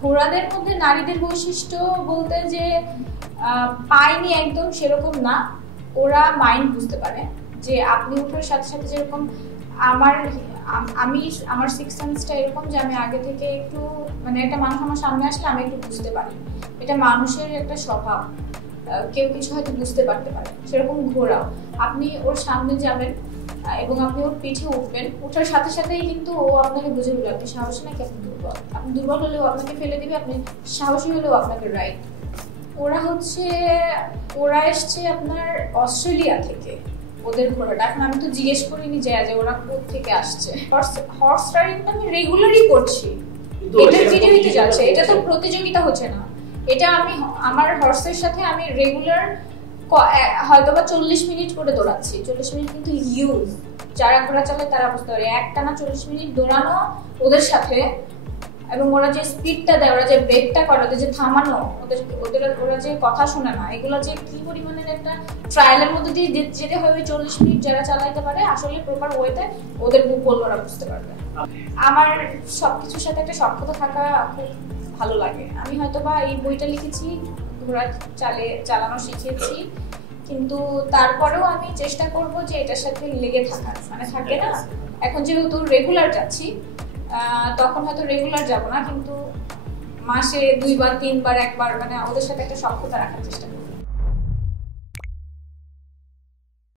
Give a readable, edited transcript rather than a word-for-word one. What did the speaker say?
ঘোড়াদের মধ্যে নারীদের বৈশিষ্ট্য বলতে যে পায়নি একদম সেরকম না, ওরা মাইন্ড বুঝতে পারে যে আপনি উঠার সাথে সাথে যেরকম আমি আমার সিক্স সেন্সটা এরকম যে আমি আগে থেকে একটু মানে একটা মানুষ আমার সামনে আসলে আমি একটু বুঝতে পারি, এটা মানুষের একটা স্বভাব, কেউ কিছু হয়তো বুঝতে পারতে পারে, সেরকম ঘোড়াও আপনি ওর সামনে যাবেন এবং আপনি ওর পিঠে উঠবেন, ওঠার সাথে সাথেই কিন্তু ও আপনাকে বুঝে দিল আপনি সাহসী নাকি আপনি দুর্বল, আপনি দুর্বল হলেও আপনাকে ফেলে দিবে, আপনি সাহসী হলেও আপনাকে রাইট। ওরা এসছে আপনার অস্ট্রেলিয়া থেকে, ওদের ঘোড়াটা এখন আমি তো জিজ্ঞেস করিনি যে ওরা কোথা থেকে আসছে। হর্স রাইডিংটা আমি রেগুলারই করছি, এটা ভিডিওতে যাচ্ছে, এটা তো প্রতিযোগিতা হচ্ছে না, এটা আমি আমার হর্সের সাথে আমি রেগুলার হয়তোবা 40 মিনিট করে দৌড়াচ্ছি। 40 মিনিট কিন্তু ইউজ, যারা ঘোড়া চালায় তারা বুঝতে পারে একটানা 40 মিনিট দৌড়ানো ওদের সাথে, এবং ওরা যে স্পিডটা দেয়, ওরা যে ব্রেকটা করে, ওদের যে থামানো, ওরা যে কথা শোনে না, এগুলো যে কি পরিমাণের একটা ট্রায়ালের মধ্যে দিয়ে যেতে হবে। 40 মিনিট যারা চালাইতে পারে আসলে প্রপার ওয়েতে ওদের বললে ওরা বুঝতে পারবে। আমার সবকিছুর সাথে একটা সক্ষতা থাকা খুব ভালো লাগে। আমি হয়তোবা এই বইটা লিখেছি, ঘোড়া চালানো শিখেছি, কিন্তু তারপরেও আমি চেষ্টা করব যে এটার সাথে লেগে থাকার, মানে থাকে না এখন যেহেতু রেগুলার যাচ্ছি, তখন হয়তো রেগুলার যাব না, কিন্তু মাসে 2 বার 3 বার 1 বার মানে ওদের সাথে একটা সক্ষতা রাখার চেষ্টা করব।